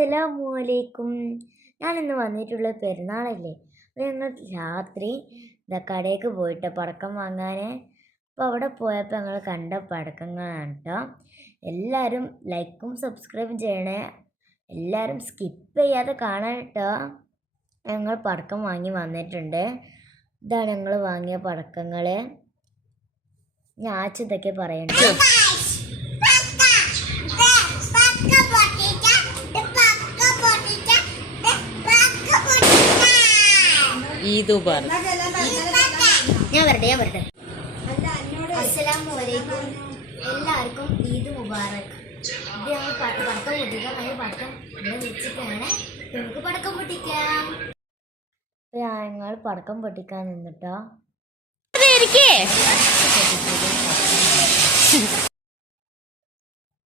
അസ്സലാമലൈക്കും. ഞാനിന്ന് വന്നിട്ടുള്ള പെരുന്നാളല്ലേ. അപ്പോൾ ഞങ്ങൾ രാത്രി കടയ്ക്ക് പോയിട്ട് പടക്കം വാങ്ങാൻ. അപ്പോൾ അവിടെ പോയപ്പോൾ ഞങ്ങൾ കണ്ട പടക്കങ്ങളാണ് കേട്ടോ. എല്ലാവരും ലൈക്കും സബ്സ്ക്രൈബും ചെയ്യണേ. എല്ലാവരും സ്കിപ്പ് ചെയ്യാതെ കാണാൻ കേട്ടോ. ഞങ്ങൾ പടക്കം വാങ്ങി വന്നിട്ടുണ്ട്. ഇതാണ് ഞങ്ങൾ വാങ്ങിയ പടക്കങ്ങൾ. ഞാൻ ആച്ചിതൊക്കെ പറയണ്ടേ. ഞാൻ വരട്ടെ. അസ്സലാമലൈക്കും. എല്ലാവർക്കും ഈദ് മുബാറക്. ഇത് ഞങ്ങൾ പടക്കം പൊട്ടിക്കാം. അതിന് പടക്കം ഇവിടെ വെച്ചിട്ടാണ് നമുക്ക് പടക്കം പൊട്ടിക്കാം. ഞങ്ങൾ പടക്കം പൊട്ടിക്കാൻ നിന്നിട്ടോ.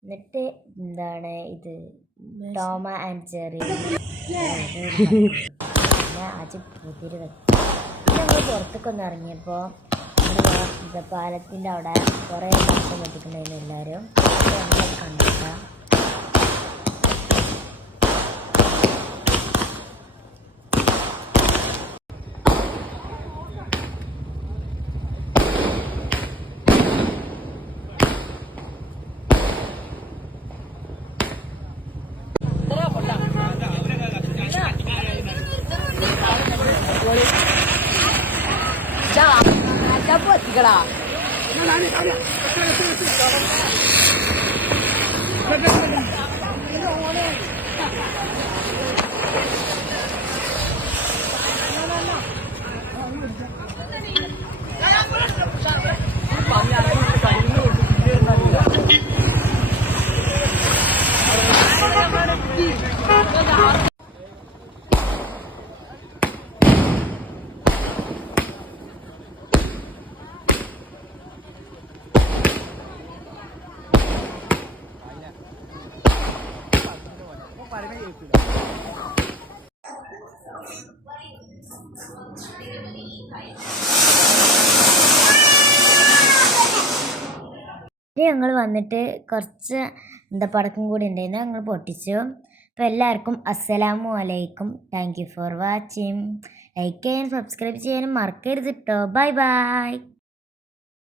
എന്നിട്ട് എന്താണ് ഇത് ടോം ആൻഡ് ജെറി ആദ്യം പുതിരി വെച്ചു. ഞങ്ങൾ പുറത്തേക്ക് ഒന്ന് ഇറങ്ങിയപ്പോൾ പാലത്തിൻ്റെ അവിടെ കുറേ പടക്കം പൊട്ടിക്കുന്നുണ്ടായിരുന്നു എല്ലാവരും. ഞങ്ങളത് കണ്ടിട്ടാ. ഞങ്ങൾ വന്നിട്ട് കുറച്ച് പടക്കം കൂടി ഉണ്ടായിരുന്നു. ഞങ്ങൾ പൊട്ടിച്ചു. അപ്പോൾ എല്ലാവർക്കും അസ്സലാമു അലൈക്കും. Thank you for watching. Like ചെയ്യാനും സബ്സ്ക്രൈബ് ചെയ്യാനും മറക്കരുത് കേട്ടോ. Bye bye.